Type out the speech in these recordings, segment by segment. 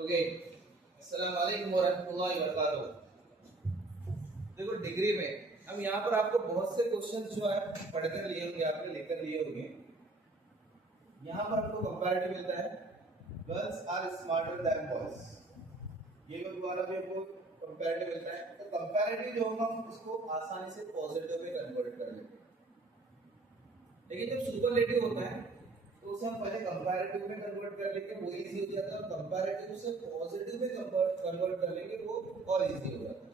Okay, अस्सलाम वालेकुम वरहमतुल्लाहि वबरकातुहू। देखो डिग्री में हम यहाँ पर आपको बहुत से क्वेश्चन जो है पढ़कर लिए होंगे, आपने लेकर लिए होंगे। यहाँ पर आपको कंपैरेटिव मिलता है, girls are smarter than boys. ये वाला भी आपको कंपैरेटिव मिलता है। तो कंपैरेटिव जो होगा हम उसको आसानी से पॉजिटिव में कन्वर्ट कर लेंगे, लेकिन जब सुपरलेटिव होता है तो उसे हम पहले कंपैरेटिव में कन्वर्ट कर लेंगे, वो इजी हो जाता है। और कंपैरेटिव से पॉजिटिव में कन्वर्ट कर लेंगे, वो और इजी हो जाता है।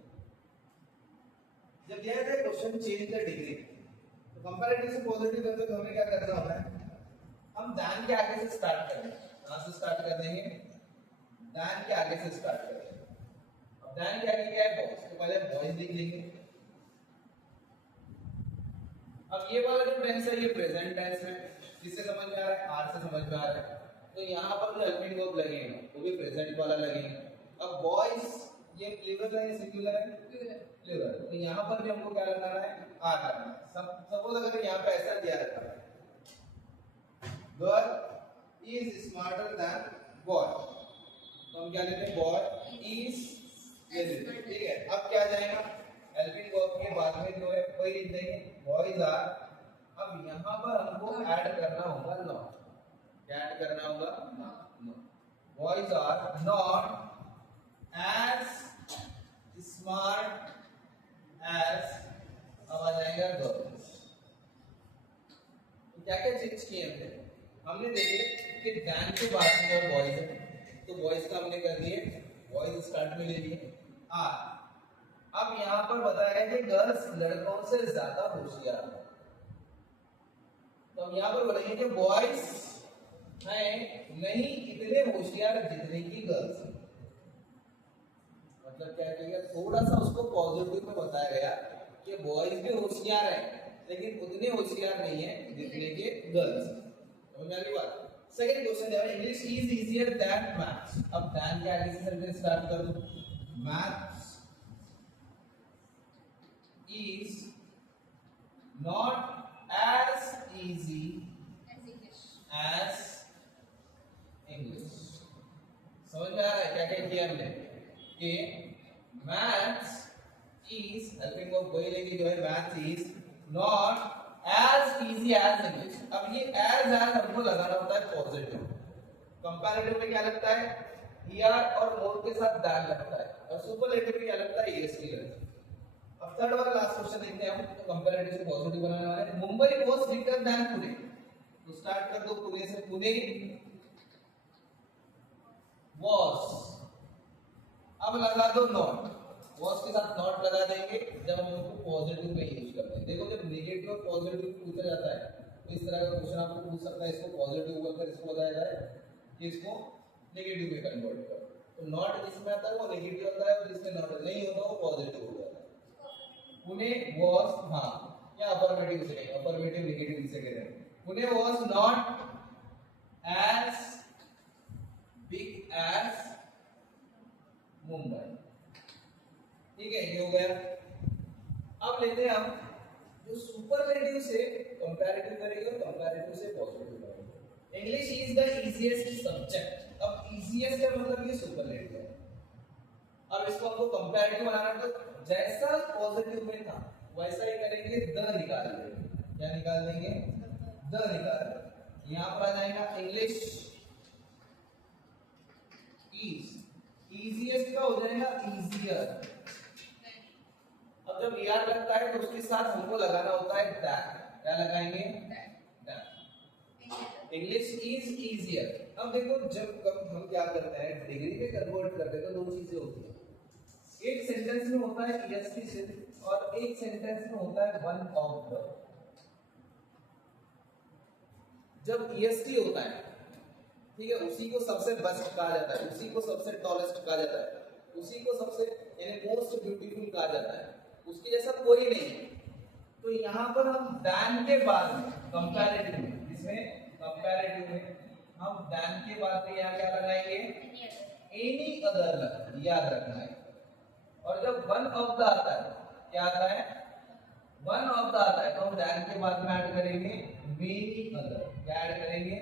जब दिया जाए क्वेश्चन चेंज द डिग्री, तो कंपैरेटिव से पॉजिटिव करते तो हमें क्या करना होता है, हम दैन के आगे से स्टार्ट करेंगे। कहां से स्टार्ट कर देंगे? दैन के आगे से स्टार्ट करेंगे। अब दैन के आगे क्या है? बॉयज। तो पहले बॉयज लिख लेंगे। अब ये वाला जो टेंस है ये प्रेजेंट टेंस है। किससे समझ में आ रहा है? आर से समझ में आ रहा है। तो यहाँ पर जो हेल्पिंग वर्ब लगेगा वो भी प्रेजेंट वाला लगेगा। अब बॉयज ये प्लूरल है या सिंगुलर है? प्लूरल। तो यहाँ पर भी हमको क्या लगाना है? आर लगाना है। सपोज अगर यहाँ पे ऐसा दिया रहता है, girl is smarter than boy, तो हम क्या लेते हैं? बॉय इज, ये लेते हैं। ठीक है। अब क्या जाएगा? हेल्पिंग वर्ब के बाद में जो है वही लिख देंगे, बॉयज आर। अब यहाँ पर हमको ऐड करना होगा नॉट। क्या ऐड करना होगा? Not. Boys are not as smart as, अब आ जाएगा गर्ल्स। तो क्या क्या चेंज किए हमने देखिए कि दैन के बाद में जो बॉयज है, तो बॉयज का हमने कर दिए, बॉयज स्टार्ट में ले लिए आर। अब यहाँ पर बताया गया कि गर्ल्स लड़कों से ज्यादा होशियार है, तो हम यहाँ पर बोलेंगे कि बॉयज हैं नहीं इतने होशियार जितने की गर्ल्स हैं। मतलब क्या कहेगा, थोड़ा सा उसको पॉजिटिव में बताया गया कि बॉयज भी होशियार हैं लेकिन उतने होशियार नहीं है जितने के गर्ल्स हैं। समझ में आ गई बात? सेकंड क्वेश्चन है, English is easier than maths. अब देन के आगे से सेंटेंस स्टार्ट कर दो। Maths is not as easy as English। समझ में आ रहा है क्या क्या किया हमने? कि मैथ्स इज, हेल्पिंग वर्ब वही लेंगे जो है, maths is not as easy as English. अब ये एज हमको लगाना होता है पॉजिटिव। कंपैरेटिव में क्या लगता है? ईआर और मोर के साथ दैन लगता है, और सुपरलेटिव में क्या लगता है? ईएसटी लगता है। अब थर्ड वाला लास्ट क्वेश्चन देखते हैं हम, तो कंपैरेटिव से पॉजिटिव बनाने वाले हैं। Mumbai was bigger than Pune, तो स्टार्ट कर दो पुणे से। पुणे वाज, अब लगा दो नॉट। वाज के साथ नॉट लगा देंगे जब हम उसको पॉजिटिव में यूज करते हैं। देखो जब नेगेटिव और पॉजिटिव पूछा जाता है तो इस तरह का क्वेश्चन आपको पूछ सकता है, इसको पॉजिटिव बोलकर इसको बताया जाए कि इसको नेगेटिव में कन्वर्ट करो। तो नॉट जिसमें आता है वो नेगेटिव होता है, और जिसमें नॉट नहीं होता वो पॉजिटिव हो जाता है। पुणे was, हाँ या अफर्मेटिव से कहें, अफर्मेटिव नेगेटिव इसे कहते हैं। Pune was not as big as Mumbai. ठीक है, ये हो गया। अब लेते हैं हम जो सुपरलेटिव से कंपैरेटिव करेंगे और कंपैरेटिव से पॉजिटिव करेंगे। English is the easiest subject. अब इजीएस्ट का मतलब ये सुपरलेटिव है। अब इसको हमको कंपैरेटिव बनाना है, तो जैसा पॉजिटिव में था वैसा ही करेंगे, द निकाल देंगे। क्या निकाल देंगे? द निकाल देंगे। यहां पर आ जाएगा इंग्लिश इज, इजीएस्ट का हो जाएगा इजियर। अब जब ईआर लगता है तो उसके साथ हमको लगाना होता है दैट। क्या लगाएंगे? दैट। English is easier. अब देखो जब हम क्या करते हैं, डिग्री में कन्वर्ट करते हैं तो दो चीजें होती है। एक सेंटेंस में होता है ईएसटी सिर्फ, और एक सेंटेंस में होता है वन ऑफ द। जब ईएसटी होता है, ठीक है, उसी को सबसे बेस्ट कहा जाता है, उसी को सबसे टॉलेस्ट कहा जाता है, उसी को सबसे यानी मोस्ट ब्यूटीफुल कहा जाता है, उसके जैसा कोई नहीं है। तो यहाँ पर हम दैन के बाद में कंपैरेटिव में, इसमें कंपैरेटिव में हम दैन के बाद में यहाँ क्या लगाएंगे? एनी अदर, याद रखना है। और जब वन ऑफ द आता है, क्या आता है? वन ऑफ द आता है, तो हम दैन के बाद में ऐड करेंगे मेनी अदर। क्या ऐड करेंगे?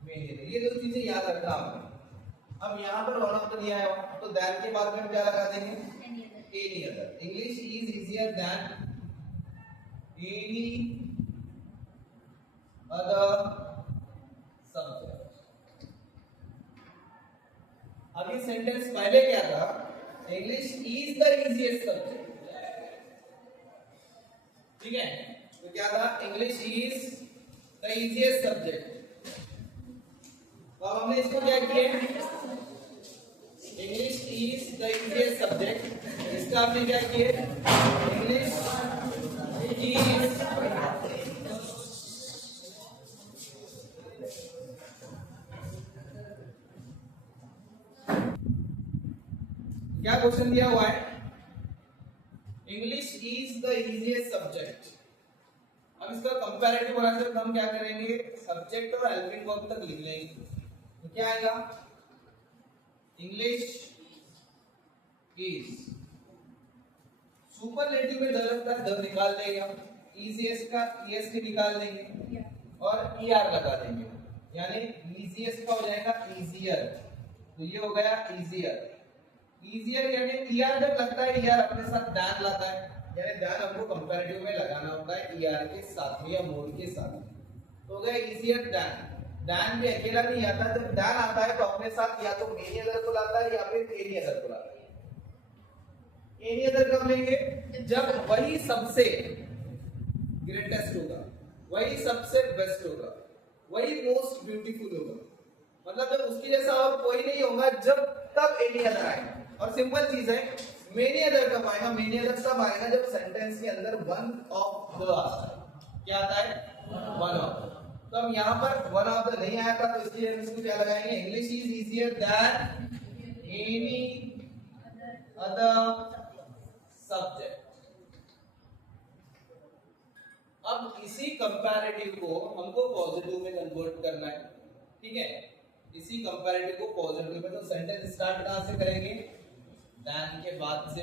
Many other. ये दो चीजें याद रखना आपने। अब यहाँ पर वन ऑफ द दिया है तो दैन के बाद में हम क्या लगा देंगे any other. English is easier than any other subject. अब ये सेंटेंस पहले क्या था, English is the easiest subject, ठीक है, तो क्या था, English is the easiest subject. तो अब हमने इसको क्या किया, English is the easiest subject, इसका हमने क्या किया, इंग्लिश इज क्या क्वेश्चन दिया हुआ है, English is the easiest subject. अब इसका कंपैरेटिव होना से हम क्या करेंगे, सब्जेक्ट और हेल्पिंग वर्ब तक लिख लेंगे, तो क्या आएगा, इंग्लिश इज, सुपरलेटिव में द लगता है, द निकाल देंगे हम, इजीएस्ट का ईएसटी निकाल देंगे और ईआर लगा देंगे, यानी इजीएस्ट का हो जाएगा इजियर, तो ये हो गया इजियर। इजियर यानी ईआर जब लगता है, ईआर अपने साथ दैन लाता है, यानी दैन हमको कंपैरेटिव में लगाना होता है ईआर के साथ में या मोड के साथ में, तो हो गया इजियर दैन। दैन भी अकेला नहीं आता, जब दैन आता है तो अपने साथ या तो मेनी अदर को लाता है या फिर एनी अदर को लाता है। एनी अदर कब लेंगे, जब वही सबसे ग्रेटेस्ट होगा, वही सबसे बेस्ट होगा, वही मोस्ट ब्यूटीफुल होगा, मतलब जब उसकी जैसा और कोई नहीं होगा, जब तब एनी अदर आएगा। और सिंपल चीज है, मेनी अदर कब आएगा, मेनी अदर तब आएगा जब सेंटेंस के अंदर वन ऑफ द आता है। क्या आता है, वन ऑफ। तो अब यहाँ पर वन ऑफ द नहीं आया था, तो इसलिए हम इसको क्या लगाएंगे, English is easier than any other subject. अब इसी कंपैरेटिव को हमको पॉजिटिव में कन्वर्ट करना है, ठीक है, इसी कंपैरेटिव को पॉजिटिव में, तो सेंटेंस स्टार्ट कहां से करेंगे, दैन के बाद से,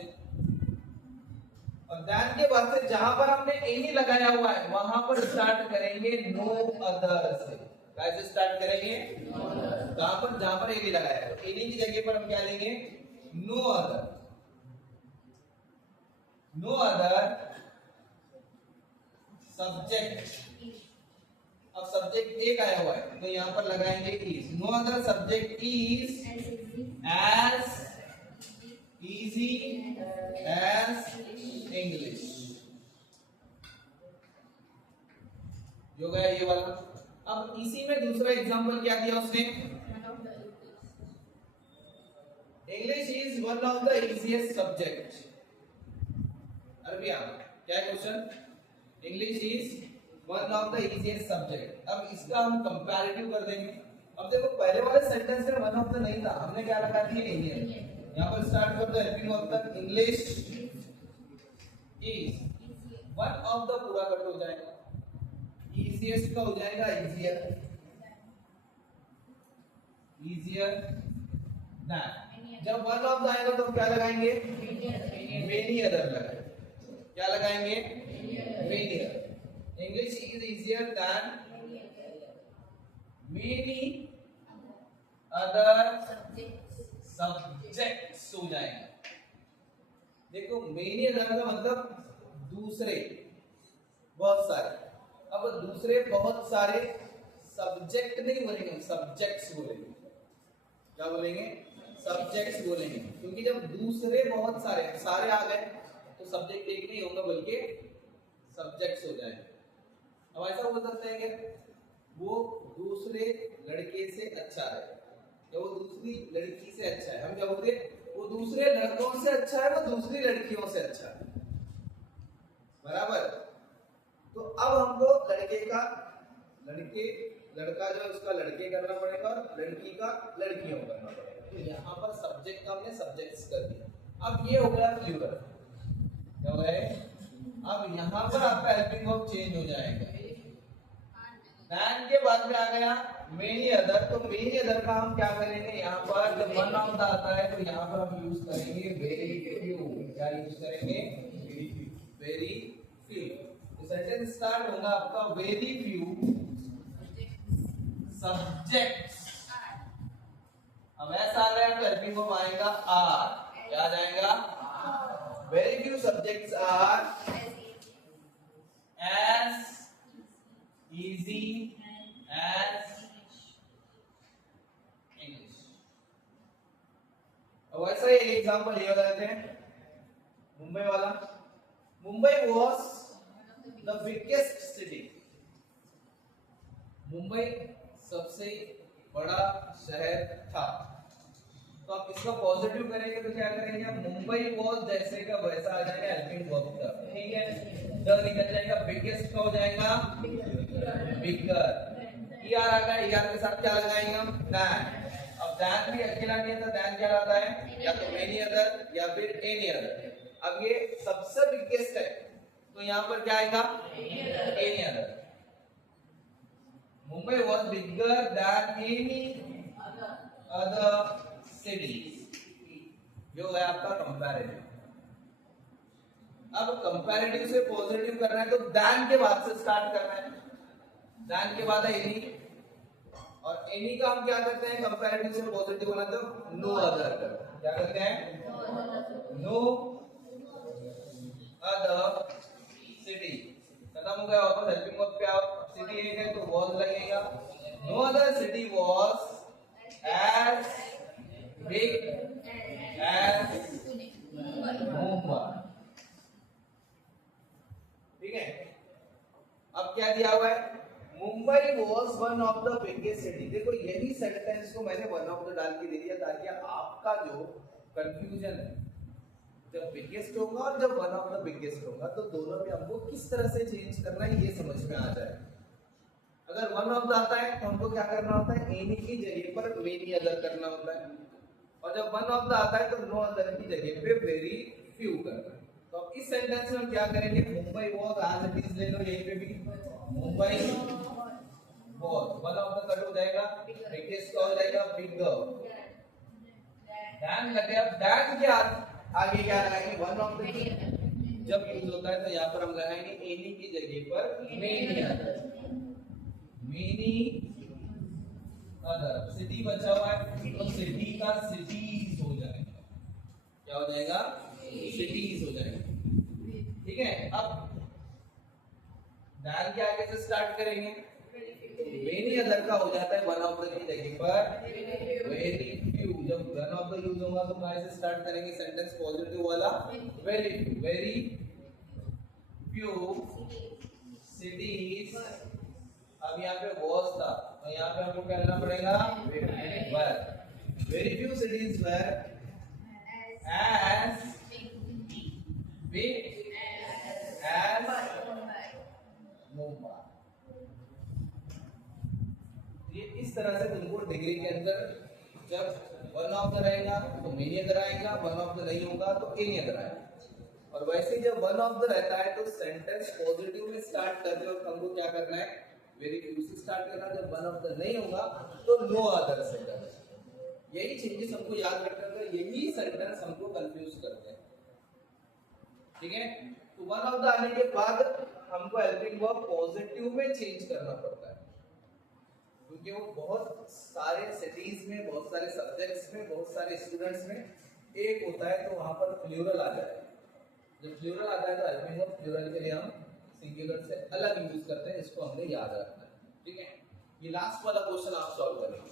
और दैन के बाद से जहां पर हमने एनी लगाया हुआ है वहां पर स्टार्ट करेंगे नो अदर से। कैसे स्टार्ट करेंगे, कहां पर, जहां पर एनी लगाया है, तो एनी की जगह पर हम क्या लेंगे, no other, no other subject. अब सब्जेक्ट एक आया हुआ है तो यहां पर लगाएंगे is, no other subject is as easy as English, जो गया ये वाला। अब इसी में दूसरा एग्जांपल क्या दिया उसने, English is one of the easiest subject. अरबिया क्या question, English is one of the easiest subject. अब इसका हम कंपैरेटिव कर देंगे। अब देखो पहले वाले सेंटेंस में वन ऑफ द नहीं था, हमने क्या लगा दिया, एनी। यहाँ पर स्टार्ट कर दो हेल्पिंग वर्ब तक, English is one of the पूरा कट हो जाएगा, इजीएस्ट का हो जाएगा इजियर, इजियर दैन। जब वन ऑफ द आएगा तो क्या लगाएंगे, मेनी अदर लगाएंगे, क्या लगाएंगे, many other. English is easier than many other subjects हो जाएगा। देखो many other का मतलब दूसरे बहुत सारे, अब दूसरे बहुत सारे सब्जेक्ट नहीं बोलेंगे, सब्जेक्ट्स बोलेंगे। क्या बोलेंगे, सब्जेक्ट्स बोलेंगे, क्योंकि जब दूसरे बहुत सारे, सारे आ गए तो सब्जेक्ट एक नहीं होगा बल्कि सब्जेक्ट्स हो जाएंगे। अब ऐसा बोल सकते हैं कि वो दूसरे लड़के से अच्छा है या वो दूसरी लड़की से अच्छा है। हम क्या बोलते हैं, वो दूसरे लड़कों से अच्छा है, वो दूसरी लड़कियों से अच्छा है, बराबर। तो अब हमको लड़के का लड़का जो है उसका लड़के करना पड़ेगा और लड़की का लड़कियों करना पड़ेगा। तो यहाँ पर सब्जेक्ट का हमने सब्जेक्ट्स कर दिया। अब ये हो गया प्लूरल, क्या हो गया, अब यहाँ पर आपका हेल्पिंग वर्ब चेंज हो जाएगा। दैन के बाद में आ गया मेनी अदर, तो मेनी अदर का हम क्या करेंगे, यहाँ पर जब वन ऑफ द आता है तो यहाँ पर हम यूज करेंगे वेरी फ्यू। क्या यूज करेंगे, वेरी फ्यू। तो सेंटेंस स्टार्ट होगा आपका वेरी फ्यू सब्जेक्ट्स। अब ऐसा हेल्पिंग वर्ब आएगा आर, क्या आ जाएगा? Very few subjects are as easy as English. अब वैसा ही एग्जांपल ये वाला लेते हैं, मुंबई वाला। Mumbai was the biggest city. Mumbai सबसे बड़ा शहर था। तो आप इसका पॉजिटिव करेंगे तो क्या करेंगे? मुंबई वॉज जैसे का वैसा आ जाएगा हेल्पिंग वर्ब का, ठीक है। द निकल जाएगा, बिगेस्ट का हो जाएगा बिगर। ईआर आ गया, ईआर के साथ क्या लगाएंगे हम? दैन। अब दैन भी अकेला नहीं था, दैन क्या लाता है? या तो मेनी अदर या फिर एनी अदर। अब ये सबसे बिगेस्ट है तो यहाँ पर क्या आएगा? Any other. Mumbai was bigger than any other cities. जो है आपका कंपैरेटिव। अब कंपैरेटिव से पॉजिटिव करना है तो दैन के बाद से स्टार्ट करना है। दैन के बाद है एनी, और एनी का हम क्या करते हैं? कंपैरेटिव से पॉजिटिव होना तो नो अदर। क्या करते हैं? No other city. खत्म हो गया, वापस हेल्पिंग वर्ब पे आओ। सिटी एक है तो वॉज लगेगा। No other city was as big as Mumbai. ठीक है। अब क्या दिया हुआ है? Mumbai was one of the biggest city. देखो यही सेंटेंस को मैंने वन ऑफ द डाल के दे दिया ताकि आपका जो कंफ्यूजन है, जब बिगेस्ट होगा और जब वन ऑफ द बिगेस्ट होगा तो दोनों में हमको किस तरह से चेंज करना है ये समझ में आ जाए। अगर वन ऑफ द आता है तो हमको क्या करना होता है? एनी की जगह पर मेनी अदर करना होता है, और जब वन ऑफ द आता है तो नो अदर की जगह पे वेरी फ्यू करना है। तो अब इस सेंटेंस में हम क्या करेंगे? मुंबई वॉज आज इट इज ले लो, यहीं पे भी Mumbai was one of the cut हो जाएगा, बिगेस्ट का हो जाएगा बिगर। दैन लगे, अब दैन के आगे क्या लगाएंगे? One of the. जब यूज होता है तो यहाँ पर हम लगाएंगे एनी की जगह पर many other. Many other. City बचा हुआ है तो सिटी का सिटीज हो जाएगा। क्या हो जाएगा? सिटीज हो जाएगा। ठीक है। अब दैन के आगे से स्टार्ट करेंगे, मेनी अदर का हो जाता है वन ऑफ द की जगह पर वेरी फ्यू। जब वन ऑफ द यूज होगा तो कहां से स्टार्ट करेंगे सेंटेंस? पॉजिटिव वाला, very few. Very few cities. अब यहाँ पे वॉज था तो यहाँ पे हमको क्या करना पड़ेगा? Were. Very few cities were as big as Mumbai. ये इस तरह से तुमको डिग्री के अंदर जब वन ऑफ द रहेगा तो मेनी अदर आएगा, वन ऑफ द नहीं होगा तो एनी अदर आएगा। और वैसे जब वन ऑफ द रहता है तो सेंटेंस पॉजिटिव में स्टार्ट करते हो, हमको क्या करना है? वेरी फ्यू से स्टार्ट करना। जब वन ऑफ द नहीं होगा तो नो अदर से करना। यही चेंजेस हमको याद रखना है, यही सेंटेंस हमको कंफ्यूज करते हैं। ठीक है। तो वन ऑफ द आने के बाद हमको हेल्पिंग वर्ब पॉजिटिव में चेंज करना पड़ता है, क्योंकि वो बहुत सारे सिटीज में, बहुत सारे सब्जेक्ट्स में, बहुत सारे स्टूडेंट्स में एक होता है तो वहां पर प्लूरल आ जाए। जब प्लूरल आता है तो हेल्पिंग वर्ब प्लूरल के लिए हम सिंगुलर से अलग यूज करते हैं, इसको हमने याद रखना है। ठीक है। ये लास्ट वाला क्वेश्चन आप सॉल्व करेंगे।